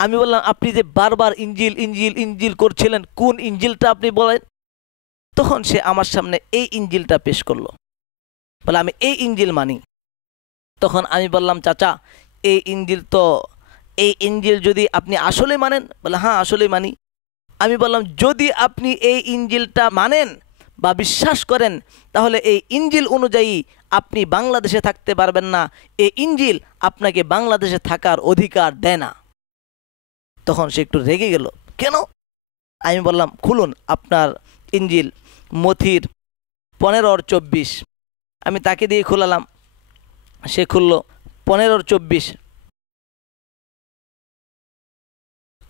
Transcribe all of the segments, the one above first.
আমি বললাম আপনি যে বারবার ইঞ্জিল ইঞ্জিল ইঞ্জিল করছিলেন, কোন ইঞ্জিলটা আপনি বলেন। তখন সে আমার সামনে এই ইঞ্জিলটা পেশ করলো, বলে আমি এই ইঞ্জিল মানি। তখন আমি বললাম চাচা এই ইঞ্জিল যদি আপনি আসলে মানেন, বলে হ্যাঁ আসলে মানি। আমি বললাম যদি আপনি এই ইঞ্জিলটা মানেন বা বিশ্বাস করেন, তাহলে এই ইঞ্জিল অনুযায়ী আপনি বাংলাদেশে থাকতে পারবেন না, এই ইঞ্জিল আপনাকে বাংলাদেশে থাকার অধিকার দেয় না। তখন সে একটু রেগে গেল, কেন? আমি বললাম খুলুন আপনার ইঞ্জিল, মথির 15:24। আমি তাকে দিয়ে খোলালাম, সে খুলল 15:24।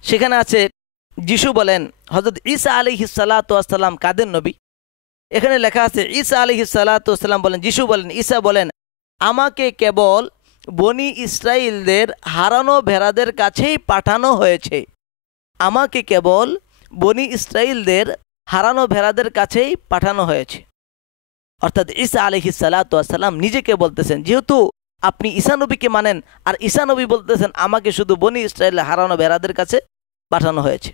সেখানে আছে যিশু বলেন, হযরত ঈসা আলাইহিস সালাতু ওয়াস সালাম কাদের নবী? এখানে লেখা আছে ঈসা আলাইহিস সালাতু ওয়াস সালাম বলেন, যিশু বলেন, ঈসা বলেন, আমাকে কেবল বনি ইসরাইলদের হারানো ভেড়াদের কাছেই পাঠানো হয়েছে। আমাকে কেবল বনি ইসরাইলদের হারানো ভেড়াদের কাছেই পাঠানো হয়েছে। অর্থাৎ ঈসা আলাইহিস সালাতু ওয়াস সালাম নিজেকে বলতেছেন, যেহেতু আপনি ঈসা নবীকে মানেন, আর ঈসা নবী বলতেছেন আমাকে শুধু বনি ইসরাইলের হারানো ভেড়াদের কাছে পাঠানো হয়েছে।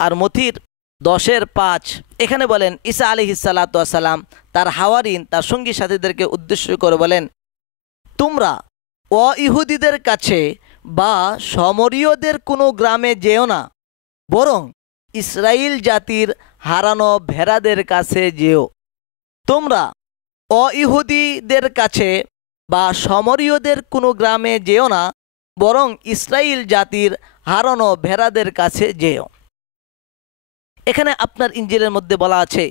আর মথির 10:5 এখানে বলেন, ঈসা আলাইহিস সালাতু ওয়াস সালাম তার হাওয়ারিন, তার সঙ্গী সাথীদেরকে উদ্দেশ্য করে বলেন, তোমরা অইহুদিদের কাছে বা সমরীয়দের কোনো গ্রামে যেও না, বরং ইসরাইল জাতির হারানো ভেড়াদের কাছে যেও। তোমরা অইহুদিদের কাছে বা সমরীয়দের কোনো গ্রামে যেও না, বরং ইসরাইল জাতির হারানো ভেড়াদের কাছে যেও। এখানে আপনার ইঞ্জিলের মধ্যে বলা আছে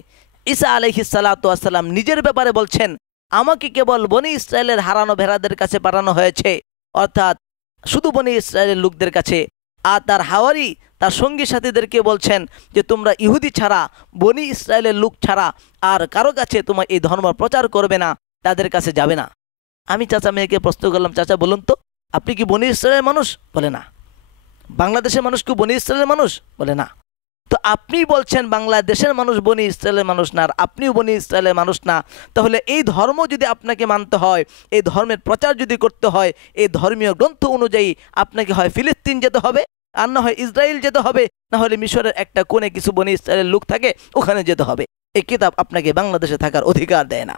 ঈসা আলাইহিস সালাতু ওয়াস সালাম নিজের ব্যাপারে বলছেন, আমাকে কেবল বনি ইসরায়েলের হারানো ভেড়াদের কাছে পাঠানো হয়েছে, অর্থাৎ শুধু বনি ইসরায়েলের লোকদের কাছে। আর তার হাওয়ারি, তার সঙ্গী সাথীদেরকে বলছেন যে তোমরা ইহুদি ছাড়া, বনি ইসরায়েলের লোক ছাড়া আর কারো কাছে তোমার এই ধর্ম প্রচার করবে না, তাদের কাছে যাবে না। আমি চাচা মেয়েকে প্রশ্ন করলাম, চাচা বলুন তো আপনি কি বনি ইসরায়েলের মানুষ? বলে না। বাংলাদেশের মানুষ কি বনি ইসরায়েলের মানুষ? বলে না। তো আপনি বলছেন বাংলাদেশের মানুষ বনি ইসরায়েলের মানুষ না, আর আপনিও বনি ইসরায়েলের মানুষ না, তাহলে এই ধর্ম যদি আপনাকে মানতে হয়, এই ধর্মের প্রচার যদি করতে হয়, এই ধর্মীয় গ্রন্থ অনুযায়ী আপনাকে হয় ফিলিস্তিন যেতে হবে, আর না হয় ইসরায়েল যেতে হবে, না হলে মিশরের একটা কোণে কিছু বনি ইসরায়েলের লোক থাকে, ওখানে যেতে হবে। এই কিতাব আপনাকে বাংলাদেশে থাকার অধিকার দেয় না।